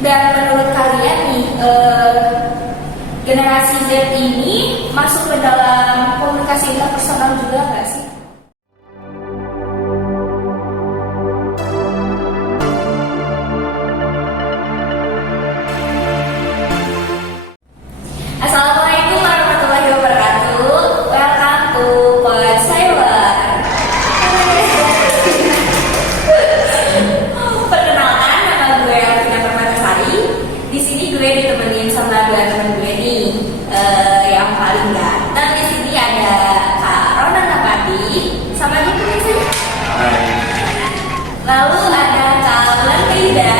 Dan menurut kalian nih, generasi Z ini masuk ke dalam komunikasi interpersonal juga nggak sih? Assalamualaikum warahmatullahi wabarakatuh. Welcome to Podsailor. Perkenalkan, nama gue Alvina Permatasari. Di sini gue ditemenin sama dua temen gue nih. Yang paling ganteng di sini ada Kak Ronan Napati, sama juga sih. Lalu ada Kak Ulan Rida.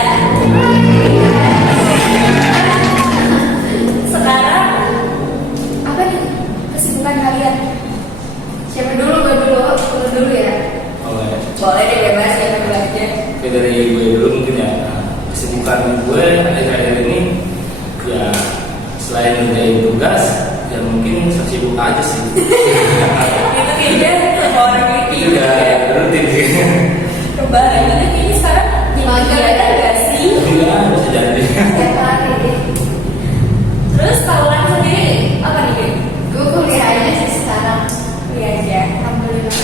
Sekarang apa nih kesibukan kalian? Siapa dulu? Gue dulu ya. Boleh deh, bebas ya, dulu aja. Oke, dari gue dulu mungkin ya. Kesibukan gue akhir-akhir ini ya selain ngerjain tugas ya mungkin sibuk aja sih. Itu kayaknya semua orang Itu udah rutin sih. Kebayang ini sekarang gimana gak sih? Iya, bisa jadi. Setiap hari. Terus kalau Lan sendiri apa nih, Bin? Gue kuliah aja sih sekarang. Kuliah aja. Alhamdulillah.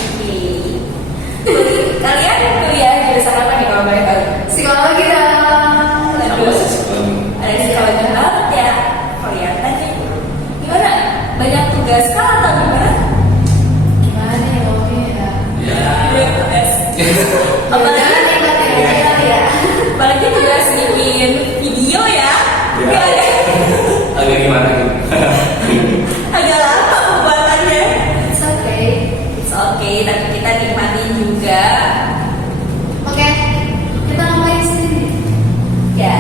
Kalian kuliah jurusan apa nih kalau boleh tahu? Psikologi dong. Sama sih psikologi. Ada psikologi banget ya. Kelihatan sih. Gimana? Banyak tugas kah atau gimana? Gimana ya pokoknya ya. Ya. Tugas. Apalagi nikmatin aja kali ya. Apalagi tugas bikin video ya. Ya. Gak ada. Agak gimana gitu. Agak lama pembuatannya. It's okay. It's okay, tapi kita nikmatin juga. Oke, kita ngapain sih? Ya.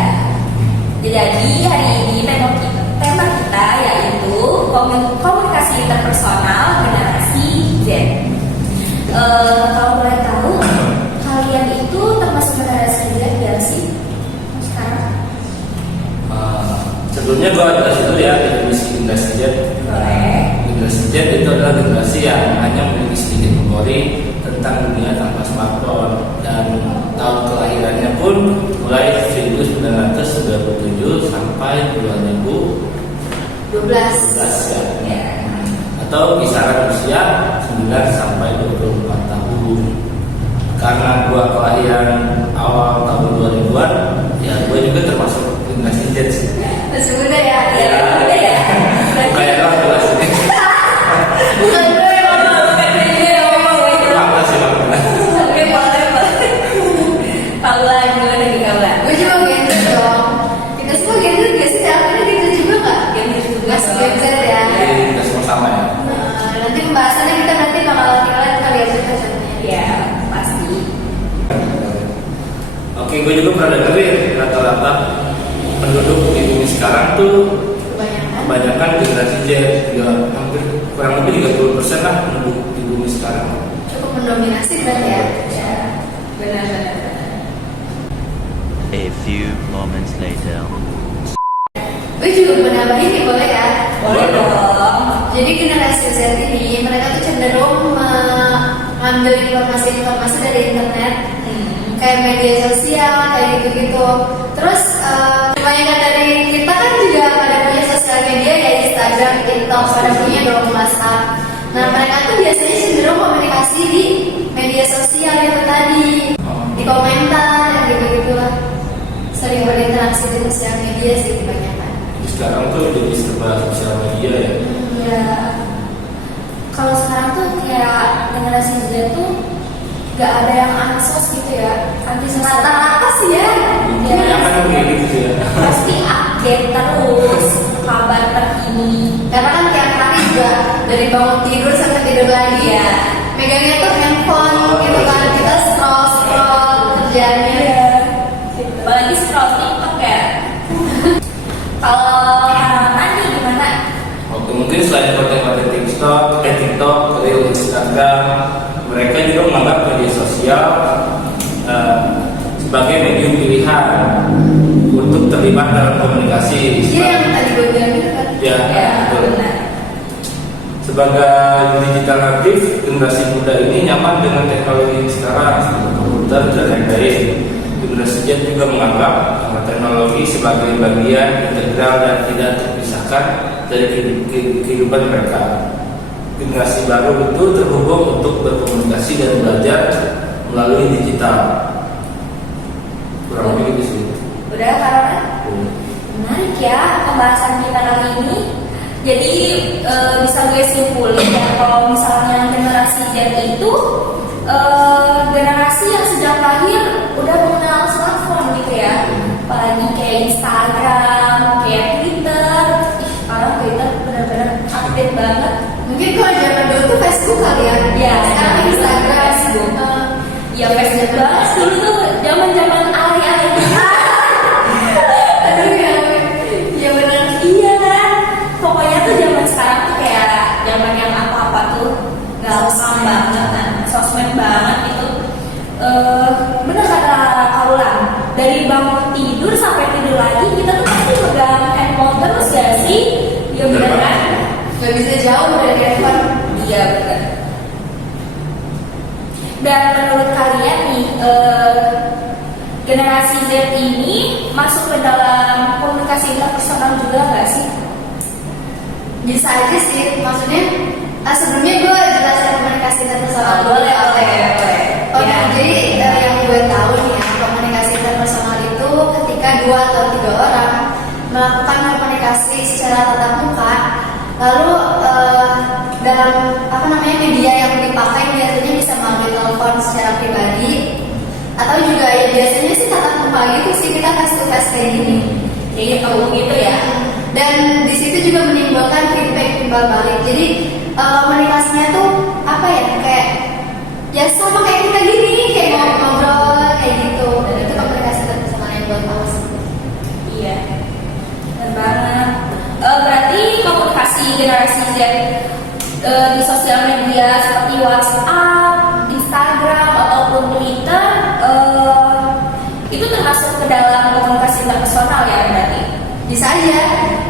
Jadi hari ini tema kita yaitu komunikasi interpersonal generasi Z. Kalau boleh tahu, kalian itu termasuk generasi Z gak sih sekarang? Sebelumnya gue jelas dulu ya definisi generasi Z. Boleh. Generasi Z itu adalah generasi yang hanya memiliki sedikit memori tentang dunia tanpa smartphone dan tahun kelahirannya pun mulai 1997 sampai 2012 12. ya. Atau kisaran usia 9 sampai 24 tahun. Karena gua kelahiran awal tahun 2000-an, ya gua juga termasuk generasi Z sih. Masih muda ya? Ya, udah ya. Kayak lo jelas ini. Bukan gue yang ngomong. Apa sih makna? Oke, boleh. Kaulan, gimana nih Kaulan? Gue juga gendut dong. Kita semua gendut gak sih? Aku gendut juga gak? Gendut juga. Mas gendut ya. Jadi kita semua sama ya. Nanti pembahasannya kita nanti bakal lihat kali ya contohnya. Ya, pasti. Oke, gue juga pernah dengerin rata-rata penduduk di bumi sekarang tuh kebanyakan generasi Z, ya hampir kurang lebih 30% lah penduduk di bumi sekarang. Cukup mendominasi berarti ya. Ya, benar. A few moments later. Gue juga menambahin nih boleh ya? Boleh dong. Jadi generasi Z ini mereka tuh cenderung mengambil informasi-informasi dari internet, kayak media sosial, kayak gitu-gitu. Terus kebanyakan dari kita kan juga pada punya sosial media ya Instagram, TikTok, pada punya dong WhatsApp. Nah mereka tuh biasanya cenderung komunikasi di media sosial itu tadi, di komentar dan gitu-gitulah. Sering berinteraksi di sosial media sih kebanyakan. Sekarang tuh jadi serba sosial media ya. Ya, kalau sekarang tuh kayak generasi Z tuh gak ada yang ansos gitu ya, anti sosial. Rata-rata sih ya. Kebanyakan kan kayak gitu sih ya. Pasti update terus kabar terkini. Karena kan tiap hari juga dari bangun tidur sampai tidur lagi ya. Megangnya tuh handphone gitu kan, kita scroll kerjanya. Apalagi scroll TikTok ya. Kalau harapan nih gimana? Oke, mungkin selain konten-konten TikTok, Reel, Instagram, mereka juga menganggap media sosial sebagai medium pilihan untuk terlibat dalam komunikasi. Iya yang tadi gue bilang gitu kan. Ya, betul. Benar. Sebagai digital natif, generasi muda ini nyaman dengan teknologi sekarang seperti komputer dan lain-lain. Generasi Z juga menganggap teknologi sebagai bagian integral dan tidak terpisahkan dari kehidupan mereka. Generasi baru itu terhubung untuk berkomunikasi dan belajar melalui digital. Kurang lebih gitu sih. Udah karena menarik ya pembahasan kita kali ini. Jadi bisa gue simpulin ya kalau misalnya generasi Z itu generasi yang sejak lahir udah mengenal smartphone gitu ya. Apalagi kayak Instagram, kayak Twitter. Sekarang Twitter benar-benar update banget. Mungkin kalau zaman dulu tuh Facebook kali ya. Ya, sekarang Instagram. Facebook. Ya Facebook banget dulu tuh zaman-zaman ali-ali. Aduh ya, ya benar. Iya kan? Pokoknya tuh zaman sekarang tuh kayak zaman yang apa-apa tuh gampang banget kan, sosmed banget itu. Bener kata Kaulan, dari bangun tidur sampai tidur lagi kita tuh pasti pegang handphone terus gak sih? Iya bener kan? Gak bisa jauh dari handphone. Iya bener. Dan menurut kalian nih, generasi Z ini masuk ke dalam komunikasi interpersonal juga nggak sih? Bisa aja sih, maksudnya sebelumnya gue jelasin komunikasi interpersonal dulu ya. Oke, Ya. jadi yang gue tahu nih ya, komunikasi interpersonal itu ketika 2 atau 3 orang melakukan komunikasi secara tatap muka, lalu dalam media yang dipakai biasanya bisa melalui telepon secara pribadi, atau juga ya biasanya sih tatap muka gitu sih, kita face to face kayak gini. Jadi gitu ya. Dan di situ juga menimbulkan feedback timbal balik. Jadi komunikasinya tuh apa ya, kayak ya sama kayak kita gini, kayak ngobrol kayak gitu. Dan itu komunikasi interpersonal yang gue tahu sih. Iya, benar banget. Berarti komunikasi generasi Z di sosial media seperti WhatsApp, Instagram ataupun Twitter itu termasuk ke dalam komunikasi interpersonal ya berarti? Bisa aja.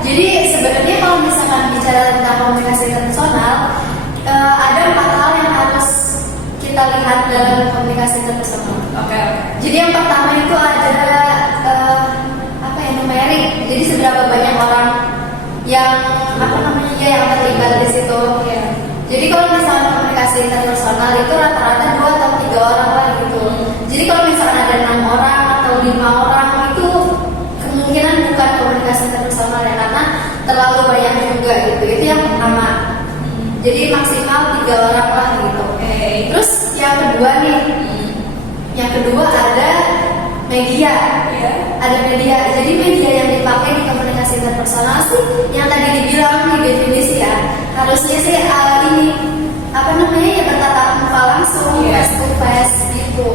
Jadi sebenarnya kalau misalkan bicara tentang komunikasi interpersonal, ada 4 hal yang harus kita lihat dalam komunikasi interpersonal. Oke. Jadi yang pertama itu ada numerik. Jadi seberapa banyak orang yang yang terlibat di situ. Iya. Jadi kalau misalnya komunikasi interpersonal itu rata-rata 2 atau 3 orang lah gitu. Jadi kalau misalnya ada 6 orang atau 5 orang itu kemungkinan bukan komunikasi interpersonal ya, karena terlalu banyak juga gitu. Itu yang pertama. Jadi maksimal 3 orang lah gitu. Oke. Terus yang kedua nih, yang kedua ada media. Iya. Ada media. Jadi media yang dipakai di komunikasi interpersonal sih yang tadi dibilang di definisi ya, harusnya sih ini ya bertatap muka langsung, face to face gitu.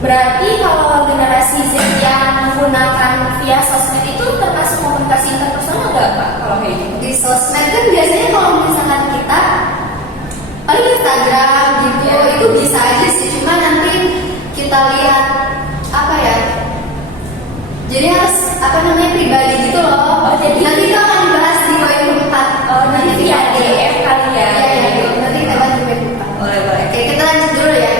Berarti kalau generasi Z yang menggunakan via sosmed itu termasuk komunikasi interpersonal nggak Pak? Kalau kayak gitu? Di sosmed kan biasanya kalau misalkan kita paling Instagram gitu, itu bisa aja sih, cuma nanti kita lihat jadi harus pribadi gitu loh. Oh, jadi nanti itu akan dibahas di poin 4. Oh, nanti via DM kali ya? Iya, nanti kita bahas di poin 4. Boleh. Oke, kita lanjut dulu ya.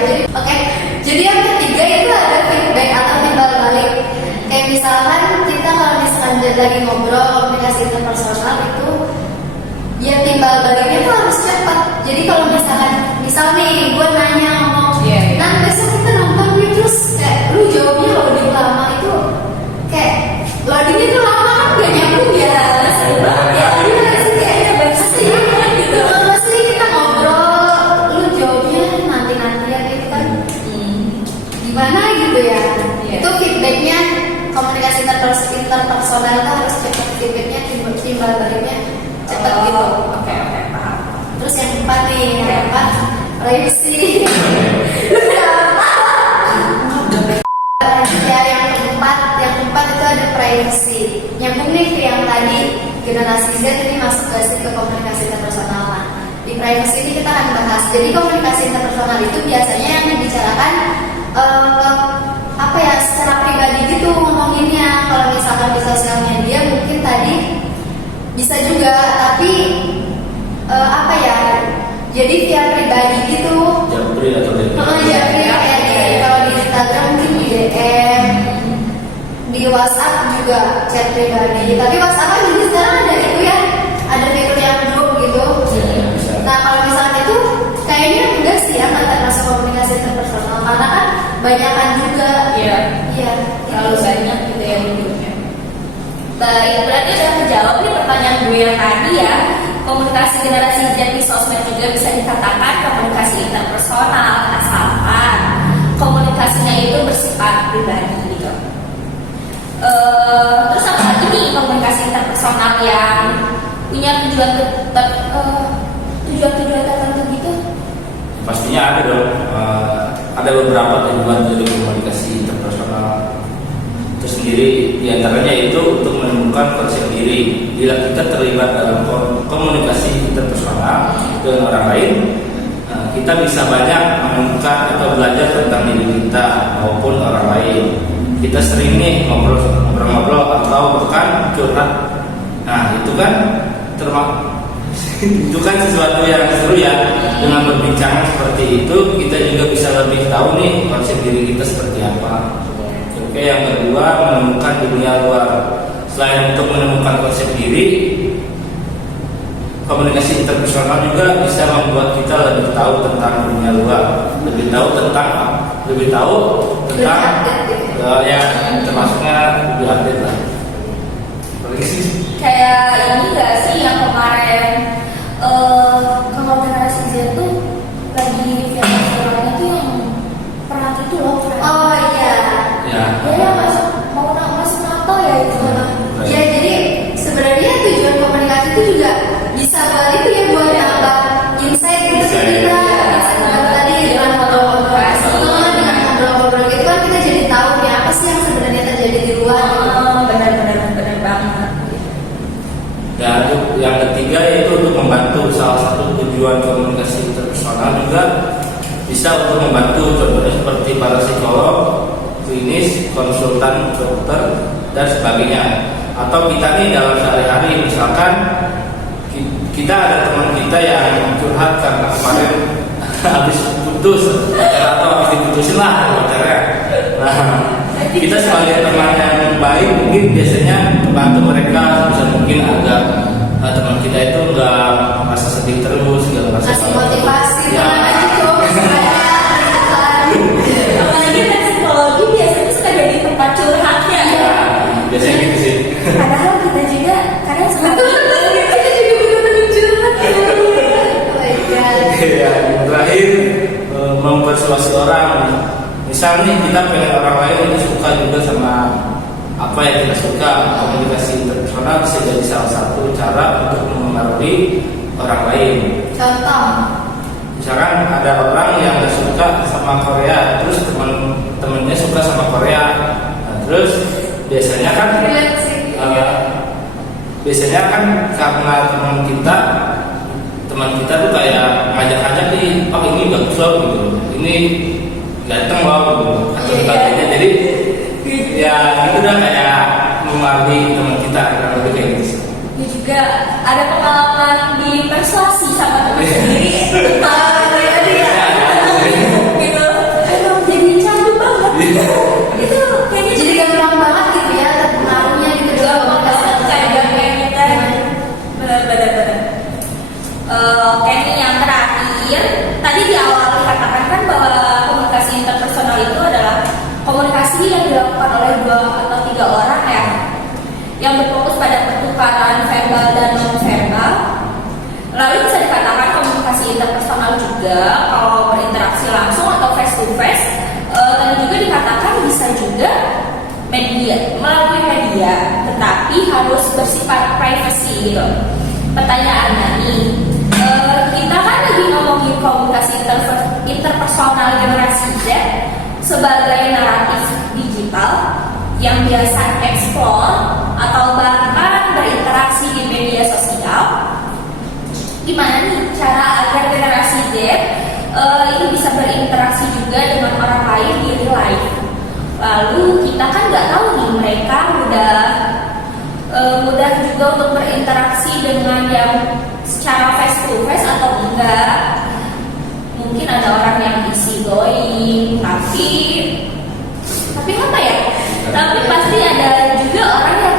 Jadi yang ketiga itu ada feedback atau timbal balik. Kayak misalkan kita kalau misalkan lagi ngobrol komunikasi interpersonal itu, ya timbal baliknya itu harus cepat. Jadi kalau misal nih gue nanya ngomong, nah besok kita nonton nih, terus kayak lu jawabnya loading lama itu, kayak loadingnya tuh lama kan gak nyambung ya. Pasti kita ngobrol, lu jawabnya nanti-nantian itu kan gimana gitu ya. Itu feedbacknya komunikasi interpersonal itu harus cepat, feedbacknya timbal baliknya cepat gitu. Oke, paham. Terus yang keempat nih, privacy. Ya, yang keempat itu ada privacy. Nyambung nih ke yang tadi generasi Z ini masuk ke komunikasi interpersonal. Nah, di privacy ini kita akan bahas. Jadi komunikasi interpersonal itu biasanya yang dibicarakan secara pribadi gitu ngomonginnya. Kalau misalkan di sosial media mungkin tadi bisa juga, tapi jadi via pribadi gitu. Japri atau Japri kayak kalau di Instagram mungkin di DM, di WhatsApp juga juga chat pribadi. Tapi WhatsApp kan juga sekarang ada itu ya, ada fitur yang grup gitu. Ya, bisa. Nah kalau misalnya itu kayaknya enggak sih ya, nggak termasuk komunikasi interpersonal karena kan banyakan juga. Iya. Iya. Terlalu banyak gitu ya hidupnya. Baik, berarti udah kejawab nih pertanyaan gue yang tadi ya. Komunikasi generasi Z di sosmed juga bisa dikatakan komunikasi interpersonal asalkan komunikasinya itu bersifat pribadi gitu. Terus apa lagi nih komunikasi interpersonal yang punya tujuan tertentu gitu? Pastinya ada dong. Ada beberapa tujuan dari komunikasi interpersonal itu sendiri. Di antaranya itu untuk menemukan konsep diri. Bila kita terlibat dalam komunikasi interpersonal dengan orang lain, kita bisa banyak menemukan atau belajar tentang diri kita maupun orang lain. Kita sering nih ngobrol-ngobrol atau bahkan curhat. Nah itu kan itu kan sesuatu yang seru ya. Dengan berbincang seperti itu kita juga bisa lebih tahu nih konsep diri kita seperti apa. Oke, yang kedua menemukan dunia luar. Selain untuk menemukan konsep diri, komunikasi interpersonal juga bisa membuat kita lebih tahu tentang dunia luar, lebih tahu tentang ya termasuknya lebih update lah. Kayak ini gak sih yang kemarin kalau generasi Z tuh lagi viralnya tuh yang perang itu loh. Oh iya. Ya. Ya masuk NATO ya itu. Ya jadi sebenarnya tujuan komunikasi itu juga bisa buat itu ya, buat nambah insight gitu ke kita. Tadi dengan dengan ngobrol-ngobrol gitu kan kita jadi tahu nih apa sih yang sebenarnya terjadi di luar. Benar banget. Dan yang ketiga yaitu untuk membantu. Salah satu tujuan komunikasi interpersonal juga bisa untuk membantu, contohnya seperti para psikolog, klinis, konsultan dokter dan sebagainya. Atau kita nih dalam sehari-hari misalkan kita ada teman kita yang curhat karena kemarin habis putus atau habis diputusin lah pacarnya. Nah, kita sebagai teman yang baik mungkin biasanya bantu mereka, bisa mungkin agak teman kita itu nggak merasa sedih terus, nggak merasa Kasih motivasi ya. aja tuh. Apalagi kan psikologi biasanya suka jadi tempat curhatnya ya. Biasanya gitu sih. Padahal kita juga kadang suka Kita juga bener-bener curhat. Oh my god. Ya, terakhir mempersuasi orang. Misal nih kita pengen orang lain ini suka juga sama apa yang kita suka. Komunikasi interpersonal bisa jadi salah satu cara untuk mempengaruhi orang lain. Contoh. Misalkan ada orang yang gak suka sama Korea, terus temen-temennya suka sama Korea. Nah, terus biasanya kan karena teman kita tuh kayak ngajak-ngajak nih, oh ini bagus loh gitu, ini ganteng loh gitu, atau sebagainya. Jadi ya itu udah kayak mempengaruhi teman kita, kurang lebih kayak gitu. Dia juga ada pengalaman di persuasi sama teman sendiri tentang gitu. Emang jadi candu banget. Itu kayaknya Jadi gampang banget gitu ya terpengaruhnya gitu juga komunikasi kayak gampang kita. Benar. Oke nih yang terakhir, tadi di awal dikatakan kan bahwa komunikasi interpersonal itu adalah komunikasi yang dilakukan oleh 2 atau 3 orang ya, yang berfokus pada pertukaran verbal dan non-verbal. Lalu bisa dikatakan komunikasi interpersonal juga kalau berinteraksi langsung atau face to face. Dan juga dikatakan bisa juga melalui media, tetapi harus bersifat privacy gitu. Pertanyaannya nih, kita kan lagi ngomongin komunikasi interpersonal generasi Z sebagai naratif digital yang biasa explore atau bahkan berinteraksi di media sosial. Gimana nih cara agar generasi Z ini bisa berinteraksi juga dengan orang lain di real life? Lalu kita kan nggak tahu nih mereka mudah juga untuk berinteraksi dengan yang secara face to face atau enggak. Mungkin ada orang yang easy going, tapi apa ya? Tapi pasti ada juga orang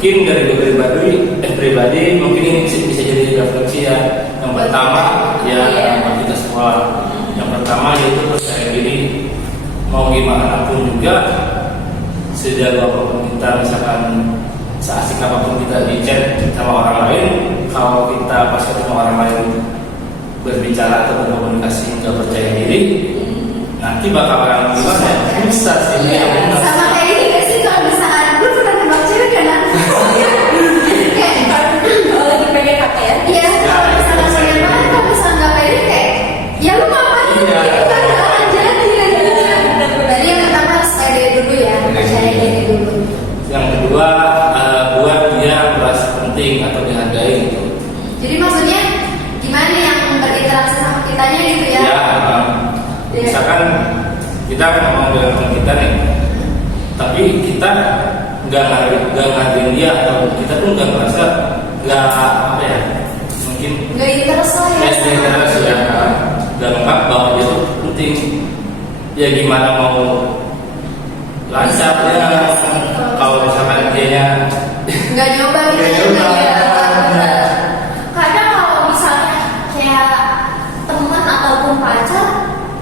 mungkin dari gue pribadi mungkin ini bisa jadi refleksi ya. Yang pertama ya buat kita semua. Yang pertama yaitu percaya diri. Mau gimana pun juga, sejago apapun kita, misalkan seasik apapun kita di chat sama orang lain, kalau kita pas ketemu orang lain berbicara atau berkomunikasi nggak percaya diri, nanti bakalan gimana ya? Bisa sih. Iya, sama kayak ini gak sih kalau misalkan lu pernah nembak cewek kan? Kayak Kalau lagi PDKT ya. iya, kalau misalkan pengen banget, kalau misalkan nggak pede kayak ya lu ngapain? Iya. Itu kan nggak akan jadi Jadi yang pertama harus pede dulu ya, percaya diri dulu. Yang kedua, buat dia merasa penting atau dihargai gitu. Jadi maksudnya gimana nih yang berinteraksi sama kitanya gitu ya? Ya, misalkan kita ngomong dengan teman kita nih, tapi kita nggak ngargain dia atau kita pun nggak merasa nggak apa ya, mungkin Nggak interest lah ya. terus ya nggak lengkap bahwa dia itu penting. Ya gimana mau lancar ya kalau misalkan dia Nggak nyoba gitu Nggak nyoba. ya. Kadang kalau misalnya kayak teman ataupun pacar,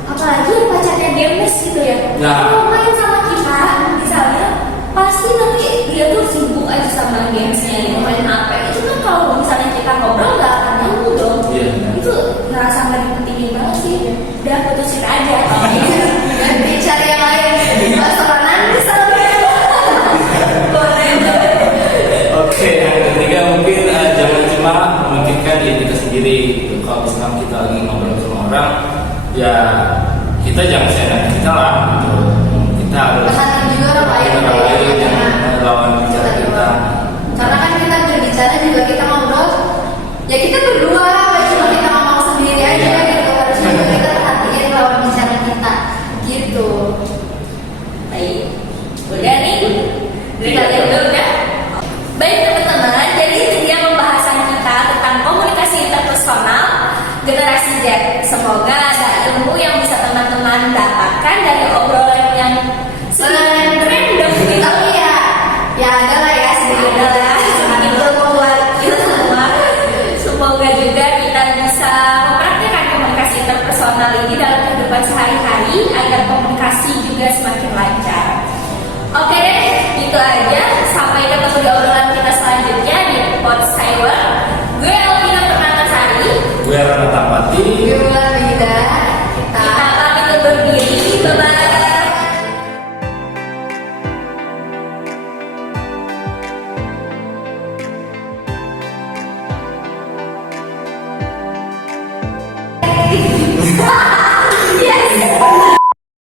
apalagi yang pacarnya gemes gitu ya. Nah. Kalau main sama kita, misalnya pasti nanti dia tuh sibuk aja sama gamesnya, gitu, main HP. Itu kan kalau misalnya kita ngobrol nggak akan nyambung dong. Iya. Itu ngerasa nggak dipentingin banget sih. Udah putusin aja. Ganti cari yang lain. Restoranan misalnya. Boleh. Oke, yang ketiga mungkin jangan cuma memikirkan diri kita sendiri. Kalau misalkan kita lagi ngobrol sama orang, ya kita jangan seenak kita lah.